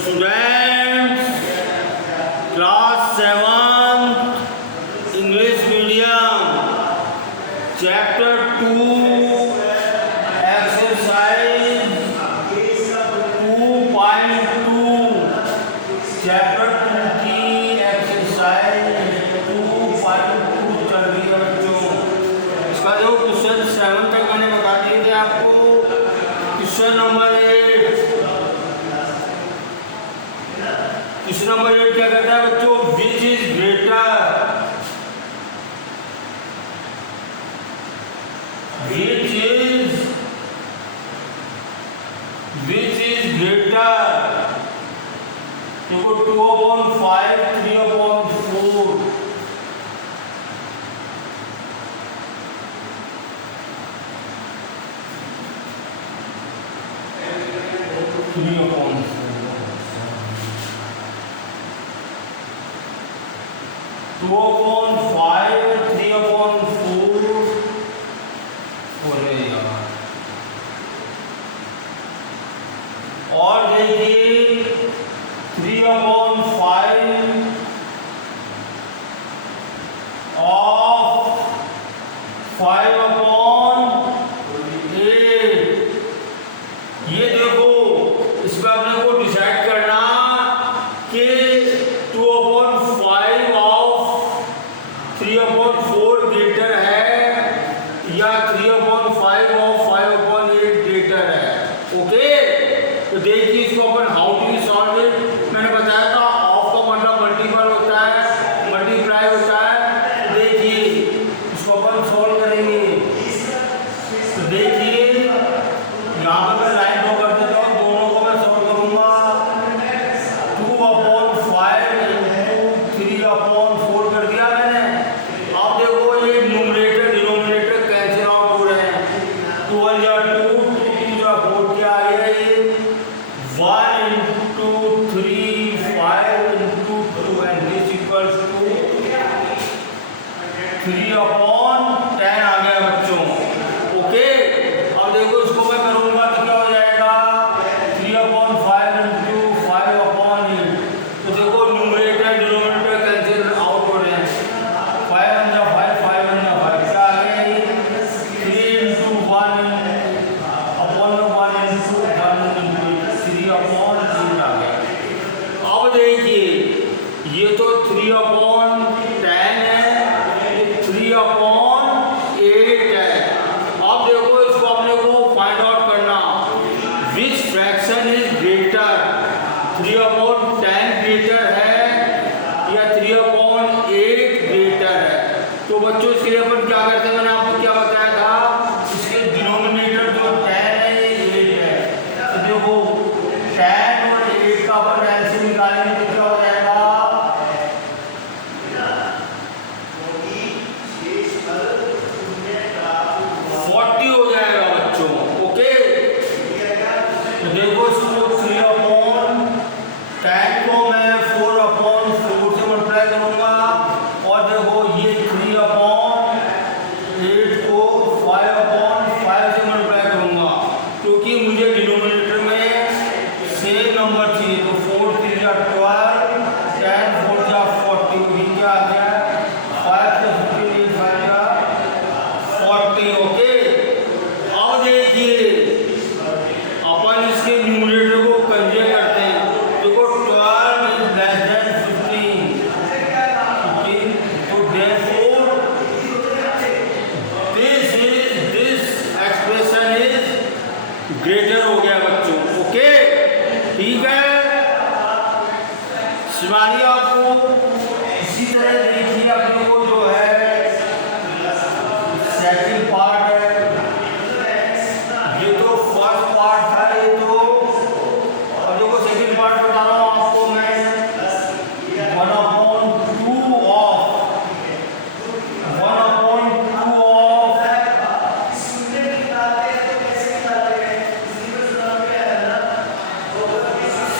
Students, class 7 English medium, chapter 2 exercise 2.2, chapter 2 की exercise 2.2 चल रही है बच्चों। इसका जो क्वेश्चन 7 तक मैंने बता दिए थे आपको। क्वेश्चन नंबर 8 क्या कहता है बच्चों? Which is greater, which is greater. देखो 2/5, 3/4, और देखिए 3/5 ऑफ 5/8। ये देखो, इसमें अपने को डिसाइड करना कि 2/5 ऑफ 3/4 ग्रेटर है या 3/5 ऑफ 5/8 ग्रेटर है। ओके, तो देखिए इसको अपन हाउ टू सॉल्व इट। मैंने बताया था ऑफ का मतलब मल्टीपल होता है, मल्टीप्लाई होता है। देखिए इसको अपन सॉल्व करेंगे। तो देखिए यहाँ पर मैं लाइन ड्रॉ कर देता हूँ, दोनों को मैं सॉल्व करूंगा। 2/5 इंटू 3/4 कर दिया मैंने। अब देखो ये न्यूमरेटर डिनोमिनेटर कैंसिल आउट हो रहे हैं। 2 1 जा 2, 2 जा 4, क्या आ गया ये 1 into 3, 5 into 2, and this equals to 3/10 आ गया बच्चों। ओके, अब देखो इसको मैं करूंगा तो क्या हो जाएगा 3/5 into 5/8। तो देखो न्यूमरेटर डिनोमिनेटर कैंसिल आउट हो रहे हैं। 5 1 जा 5, 5 1 जा 5, क्या आ गया ये 3 into 1 upon 1 into 1 into 3/8 आ गया। अब देखिए ये तो 3/10 है, ये 3/8 है। अब देखो इसको अपने को फाइंड आउट करना, विच फ्रैक्शन इज ग्रेटर, 3/10 ग्रेटर है या 3/8 ग्रेटर है। तो बच्चों इसके लिए अपन क्या करते हैं, मैंने आपको क्या बताया था, इसके डिनोमिनेटर जो 10 है ये 8 है। तो देखो 10 और 8 का अपन एलसीएम निकालेंगे तो क्या हो जाएगा 40 हो जाएगा बच्चों। ओके, तो देखो इसको 3/10 को मैं 4/4 से मल्टीप्लाई करूंगा, और देखो ये 3/8 को 5/5 से मल्टीप्लाई करूंगा, क्योंकि मुझे डिनोमिनेटर में सेम नंबर चाहिए। तो 4 3 जा 12, 10 4 जा 40, ये क्या आ गया 5 + 15 5 जा 40। ओके, अब देखिए अपन इसके न्यूमरेटर को कंजेट करते हैं। देखो 12 is less than 15, तो therefore this expression is greater हो गया बच्चों। ओके, ठीक है। शिवानी आपको इसी तरह देखिए अपने को जो है सेकंड पार्ट है, ये तो फर्स्ट पार्ट था ये तो। अब देखो सेकंड पार्ट बता रहा हूँ आपको मैं, 1/2 ऑफ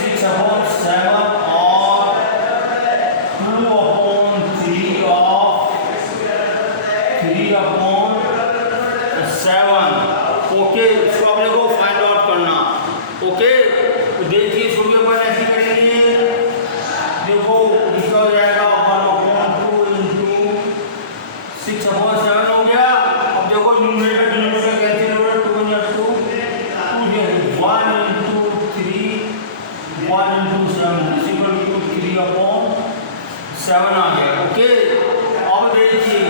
6/7 और 2 1 into 7 is equal to 3/7 आ गया। ओके, अब देखिए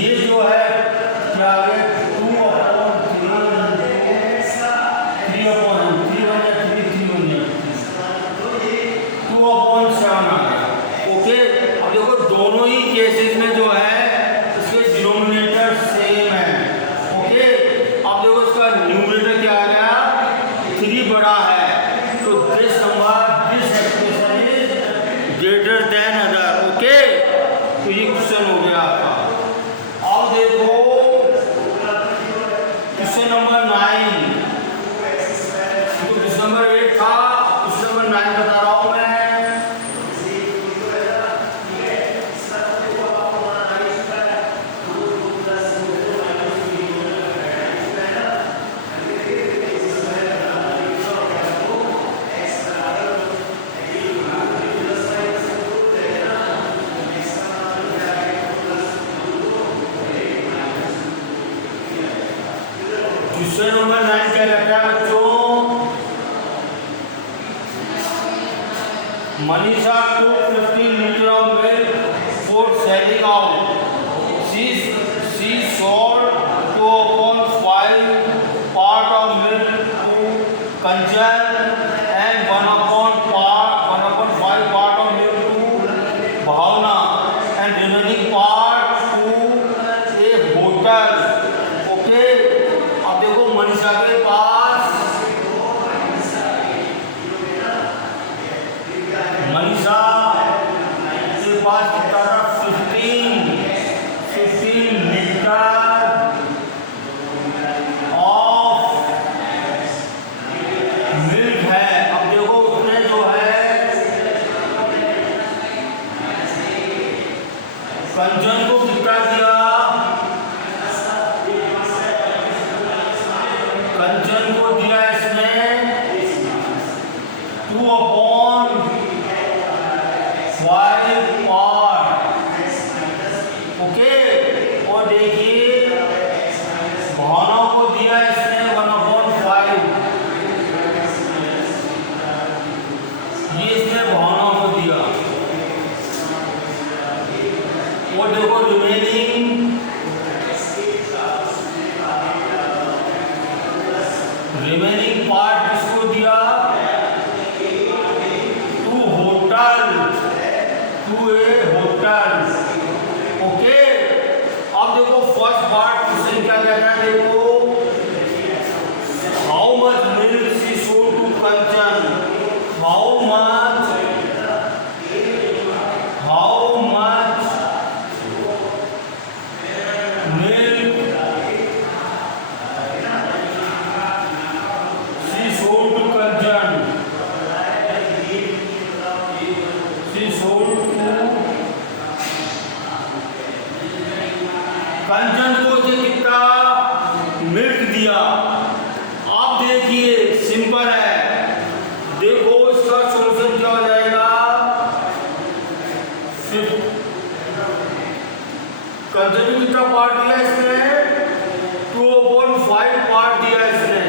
ये जो है क्या है 2/7 आ गया। ओके, अब देखो दोनों ही केसेस में जो है इसके डिनोमिनेटर सेम है। ओके, अब देखो इसका न्यूमरेटर क्या आ गया 3 बड़ा है, तो this expression is greater than other. Okay, तो ये क्वेश्चन हो गया आपका। अब देखो क्वेश्चन नंबर 9, तो क्वेश्चन नंबर 8 था, क्वेश्चन नंबर 9 बता रहा हूं मैं। क्वेश्चन नंबर 9 क्या कहता है बच्चों, Manisha took 15 liters of milk for selling out. She sold 2/5 part of milk to Kanchan and 1/5 part of milk to Bhavna and remaining part to a hotel. Okay, अब देखो मनीषा के पास कितना था 15 लीटर ऑफ मिल्क है। अब देखो उसने जो है कंचन को कितना दिया, कंचन को दिया इसने 2/5 पार्ट। ओके, और देखिए भावना को दिया इसने 1/5, ये इसने भावना को दिया। और देखो रिमेनिंग पार्ट किसको दिया, टू ए होटल। ओके, अब देखो फर्स्ट पार्ट क्वेश्चन क्या कहता है, देखो how much milk she sold to Kanchan, how much milk she sold to Kanchan, Kanchan को से कितना मिल्क दिया। आप देखिए सिंपल है, देखो इसका सॉल्यूशन क्या हो जाएगा, कंचन को कितना पार्ट दिया इसने 2/5 पार्ट दिया इसने,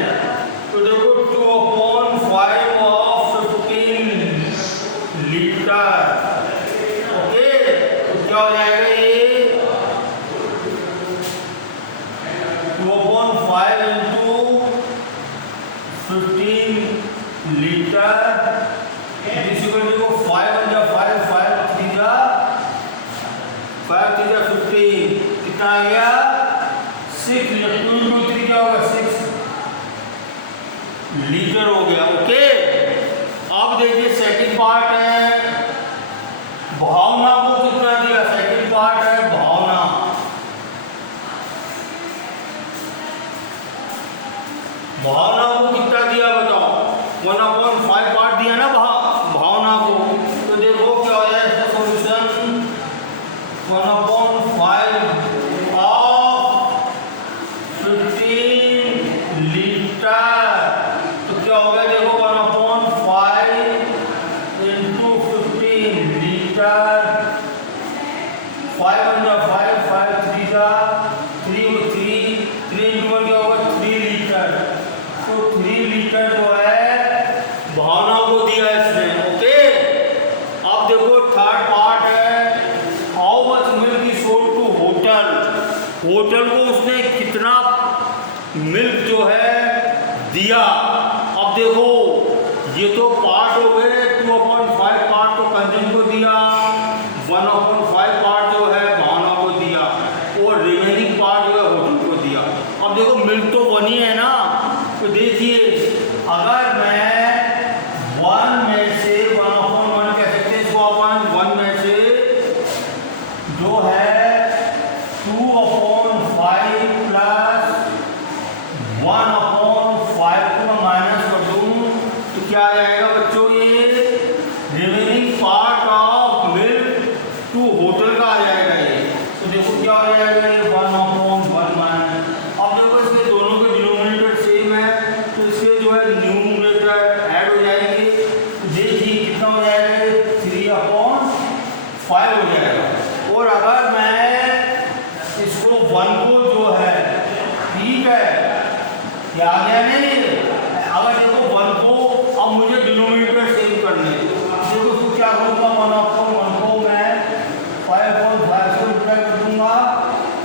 तो देखो 2/5 ऑफ 15 लीटर। ओके, तो क्या हो जाएगा ये 2/5 into 15 लीटर देखो 5 1 5 5 3 15 कितना आ गया 6 लीटर, 2 into 3 क्या होगा 6 लीटर हो गया। ओके, अब देखिए सेकंड पार्ट है, भावना को कितना दिया, सेकंड पार्ट है भावना को कितना दिया बताओ, 1/5 पार्ट दिया ना भावना को, तो देखो क्या हो जाए इसका सॉल्यूशन 1/5 ऑफ 15 लीटर, तो क्या हो गया देखो 1/5 into 15 लीटर, 5 1 5 5 3 into 1 क्या होगा 3 लीटर, तो 3 लीटर जो है भावना को को दिया इसने। ओके, अब देखो थर्ड पार्ट है, how much milk is sold to hotel. Hotel को उसने कितना मिल्क जो है दिया। अब देखो ये तो पार्ट हो गए, 2/5 पार्ट तो कंज्यूम को दिया, 1/5 पार्ट जो है भावना को दिया, और रिमेनिंग पार्ट जो है होटल को दिया। अब देखो मिल्क तो 1 ही है ना, तो देखिए अगर मैं 1 में से 1/1 कह सकते हैं, इसको अपन 1 में से जो है 2/5 प्लस 1/5 को मैं माइनस कर दूं तो क्या आ जाएगा बच्चों, ये remaining part of milk to hotel का आ जाएगा ये। तो देखो क्या हो जाएगा ये 1/1 माइनस। अब देखो इसके दोनों के डिनोमिनेटर सेम है, तो इसके जो है न्यूमरेटर ऐड हो जाएंगे। तो देखिए कितना हो जाएगा, 3/5 हो जाएगा। और अगर मैं इसको 1 को जो है, ठीक है, क्या आ गया नहीं, अगर देखो 1 को अब मुझे डिनोमिनेटर सेम करने, देखो तो क्या करूँगा, 1/1 को मैं 5/5 से मल्टीप्लाई कर दूंगा,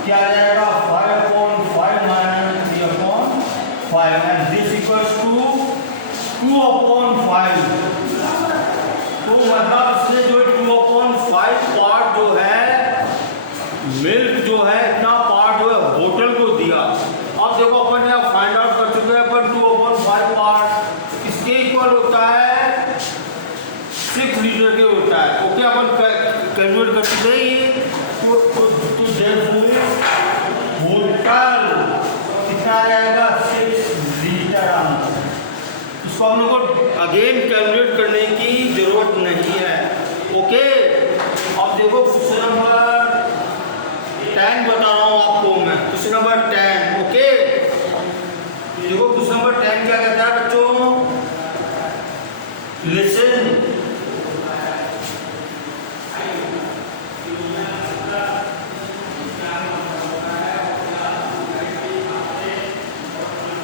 क्या आ जाएगा 5/5 minus 3/5 and this equals to 2/5। तो मतलब इसने जो 2/5 पार्ट जो है मिल्क जो है, इतना पार्ट जो है होटल को दिया। अब देखो अपन यहाँ फाइंड आउट कर चुके हैं, अपन 2/5 पार्ट इसके इक्वल होता है 6 लीटर के होता है। ओके, अपन कैलकुलेट कर चुके हैं ये। तो देयरफॉर होटल कितना आ जाएगा, 6 लीटर। इसको हम लोग को अगेन कैलकुलेट करने की जरूरत नहीं है। ओके, अब देखो क्वेश्चन नंबर 10 बता रहा हूँ आपको मैं, क्वेश्चन नंबर 10। ओके, देखो क्वेश्चन नंबर 10 क्या कहता है बच्चों, लिसन।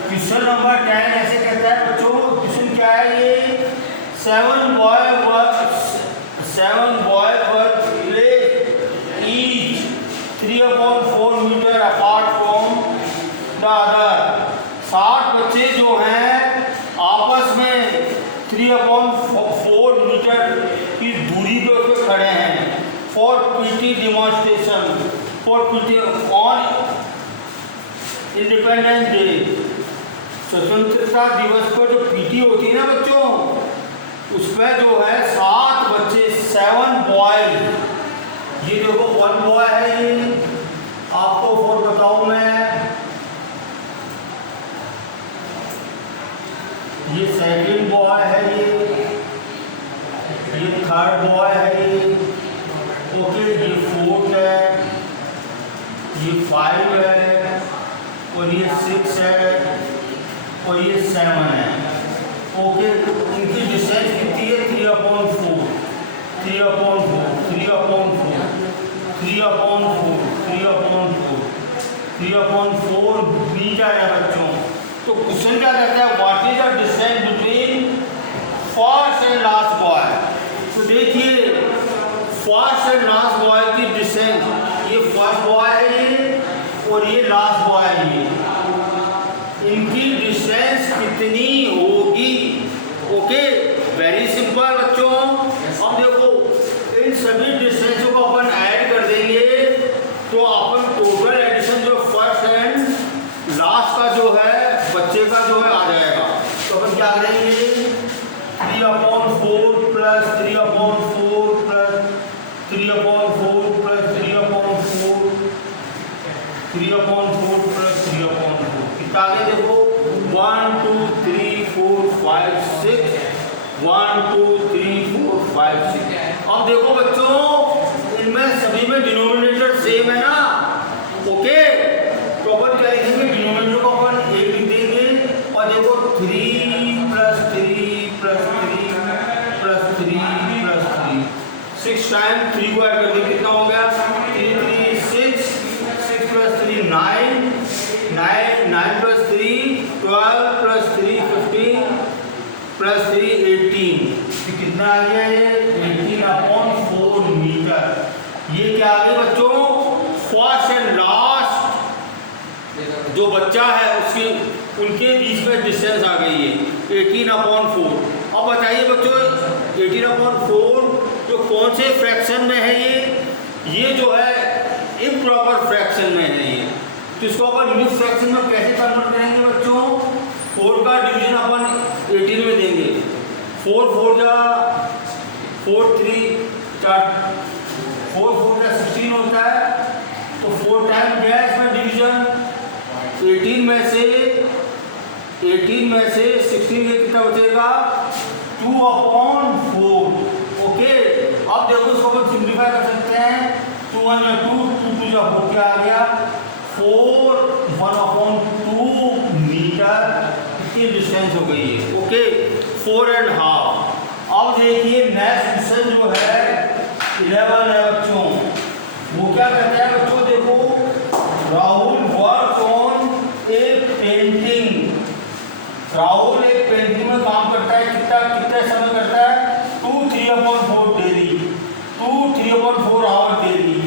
क्वेश्चन नंबर 10 ऐसे कहता है बच्चों, क्वेश्चन क्या है ये, 7 boys were placed each 3/4 metre apart from the other. 7 बच्चे जो हैं आपस में 3/4 मीटर की दूरी पे खड़े हैं। For PT demonstration, for PT on independence day, स्वतंत्रता दिवस पर जो पीटी होती है ना बच्चों, उस पर जो है 7 बच्चे, 7 बॉयज, ये देखो 1 बॉय है ये, आपको 4 बताऊं मैं, ये सेकंड बॉय है ये थर्ड बॉय है ये। ओके, ये 4th है, ये 5 है, और ये 6 है, और ये 7 है। ओके, इनकी डिस्टेंस कितनी है, 3/4, 3/4, 3/4, 3/4, 3/4, 3/4 मीटर है बच्चों। तो क्वेश्चन क्या कहता है, what is the distance between first and last boy. तो देखिए फर्स्ट एंड लास्ट बॉय की डिस्टेंस, ये फर्स्ट बॉय है ये, और ये लास्ट बॉय है ये, इनकी डिस्टेंस कितनी होगी। ओके, वेरी सिंपल बच्चों। अब देखो इन सभी डिस्टेंसों को अपन ऐड कर देंगे, तो अपन टोटल एडिशन जो फर्स्ट एंड लास्ट का जो है बच्चे का जो है आ जाएगा। तो अपन क्या करेंगे, 3/4 प्लस 3/4 प्लस 3/4 प्लस 3/4, 3/4 प्लस 3/4, कितना आगे देखो 1 2 3 4 5 6, 1 2 3 4 5 6। अब देखो बच्चों इनमें सभी में डिनोमिनेटर सेम है ना। ओके, तो अपन क्या लिखेंगे, डिनोमिनेटर को अपन 1 लिख देंगे, और देखो 3 plus 3 plus 3 plus 3 plus 3, 6 time 3 को ऐड कर देंगे, कितना हो गया, 3 3 6, 6 प्लस 3 9, 9 प्लस 3 12 प्लस 3 15 प्लस 3 18। कितना आ गया ये 18/4 मीटर। ये क्या आ गया बच्चों, फर्स्ट एंड लास्ट जो बच्चा है उसकी उनके बीच में डिस्टेंस आ गई है 18/4। अब बताइए बच्चों 18/4 जो कौन से फ्रैक्शन में है ये जो है इम्प्रॉपर फ्रैक्शन में है ये। तो इसको अपन मिक्स फ्रैक्शन में कैसे कन्वर्ट करेंगे बच्चों, 4 का डिवीजन अपन 18 में देंगे। 4 4 जा 4 3 4 4 जा 16 होता है, तो 4 टाइम क्या है इसमें डिवीजन, 18 में से 16 के कितना बचेगा 2/4। ओके, अब देखो इसको अपन सिंप्लीफाई कर सकते हैं, 2 1 या 2 2 2 जा 4 क्या आ गया 4 1/2 मीटर की डिस्टेंस हो गई है। ओके 4.5। अब देखिए नेक्स्ट क्वेश्चन जो है 11 है बच्चों, वो क्या कहता है बच्चों, देखो Rahul work on A painting. Rahul एक पेंटिंग में काम करता है, कितने समय करता है 2 3/4 daily, 2 3/4 hour daily.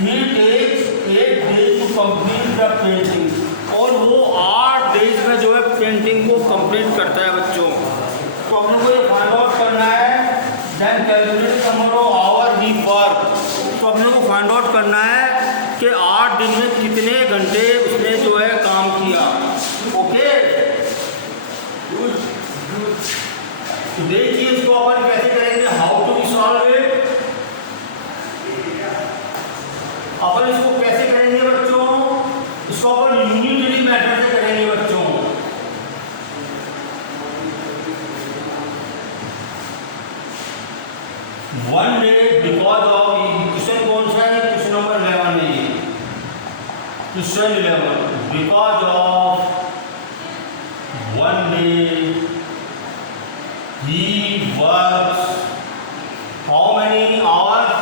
He takes 8 days to complete the painting, और वो 8 डेज में जो है पेंटिंग को कंप्लीट करता है बच्चों। तो हम लोग को ये फाइंड आउट करना है, then calculate number of hour he work. तो हम लोग को फाइंड आउट करना है कि 8 दिन में कितने घंटे उसने जो है काम किया। ओके, तो देखिए इसको अपन कैसे करेंगे, हाउ टू सॉल्व इट। अपन इसको कैसे करेंगे बच्चों, इसको अपन यूनिटरी मेथड से करेंगे बच्चों। One day because of, question कौन सा है, क्वेश्चन नंबर 11 है ये, question 11, because of one day he works how many hours,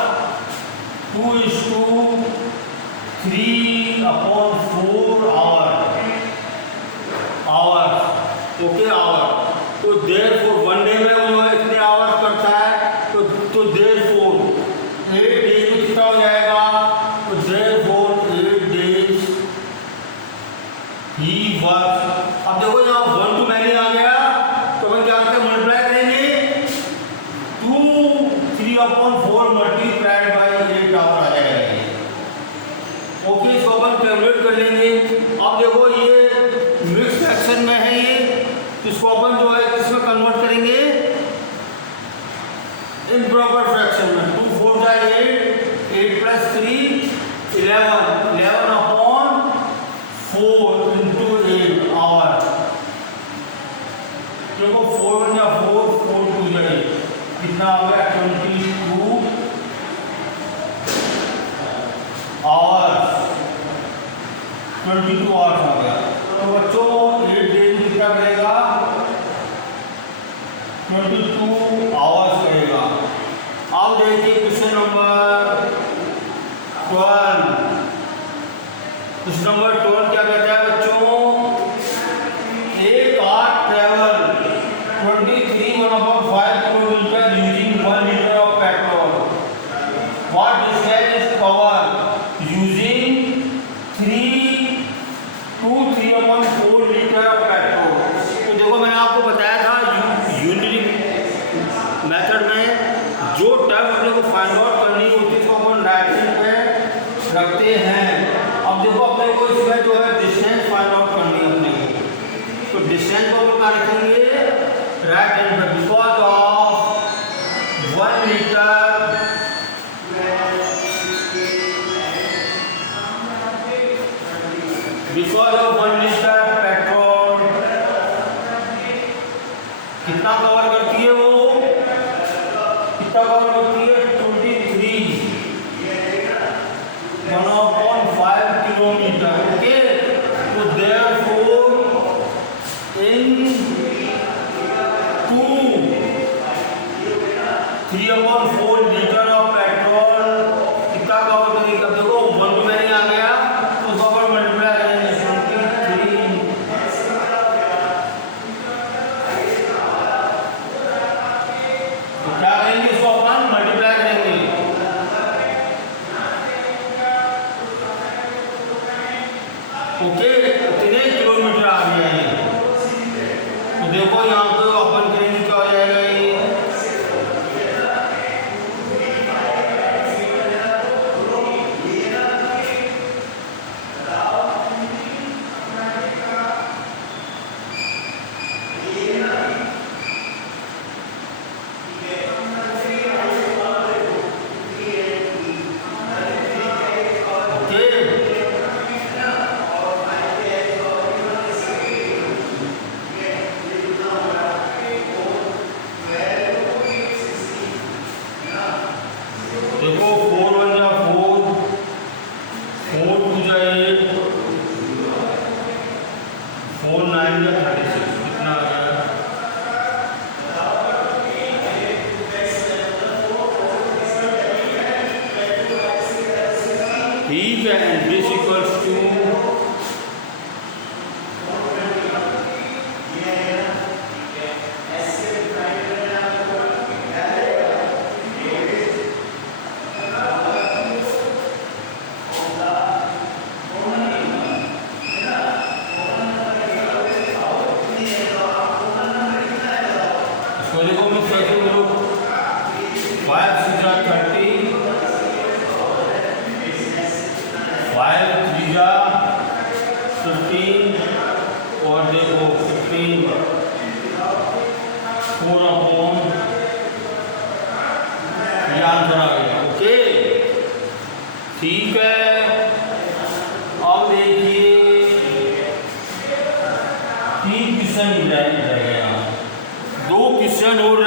2:3/4 hours। Okay hour, तो देयरफॉर वन डे में वो इतने आवर्स करता है, तो देयरफॉर 8 डेज में कितना हो जाएगा, तो देयरफॉर 8 डेज ही वर्क्स। अब देखो यहाँ 1 to many आ गया, तो अपन क्या करते हैं मल्टीप्लाई करेंगे, 2 3/4 मल्टीप्लाइड बाय 8 आवर आ जाएगा ये। ओके, इसको अपन कैलकुलेट कर लेंगे। अब देखो ये मिक्स फ्रैक्शन में है ये, तो इसको अपन जो है किसमें कन्वर्ट करेंगे, इम्प्रॉपर फ्रैक्शन में। 2 4 जा 8, 8 + 3 11, 11/4 into 8 आवर। देखो 4 1 जा 4, 4 2 जा 8, कितना आ गया 22 आवर्स, 22 आवर्स आ गया। तो बच्चों 8 डेज में कितना करेगा 22 आवर्स करेगा। अब देखिए क्वेश्चन नंबर 12। क्वेश्चन नंबर 12 क्या कहता है बच्चों, एक car travel 23.5 kilometre using 1 litre of petrol. What distance is cover using 3/4 litre of petrol. तो देखो मैंने आपको बताया था यूनिटरी मेथड में जो टर्म अपने को फाइंड आउट करनी होती है उसको अपन राइट पे रखते हैं। अब देखो अपने को इसमें जो है डिस्टेंस फाइंड आउट करनी है अपने को, तो डिस्टेंस को क्या रखेंगे राइट हैंड पर, बिकॉज ऑफ 1 लीटर पेट्रोल कितना कवर करती है, वो कितना कवर करती है 1.5 किलोमीटर। ओके, तो therefore in 3/4 litre of petrol कितना कवर करेगी। अब देखो 1 to many आ गया, तो उसको अपन मल्टीप्लाई करेंगे 23, तो क्या करेंगे, इसको अपन मल्टीप्लाई करेंगे। ओके, कितने किलोमीटर आ गया ये, तो देखो यहाँ पे अपन करेंगे क्या हो जाएगा ये, देखो 4 1 जा 4, 4 2 जा 8, 4 9 जा 36, कितना आ गया, ठीक है। एंड दिस इक्वल्स टू देखो मैं कैसे बोलूँ, 5 6 जा 30, 5 3 जा 15, और देखो 15 4 अपॉन, ये आंसर आ गया। ओके ठीक है, अब देखिए 3 क्वेश्चन रह गए, 2 क्वेश्चन और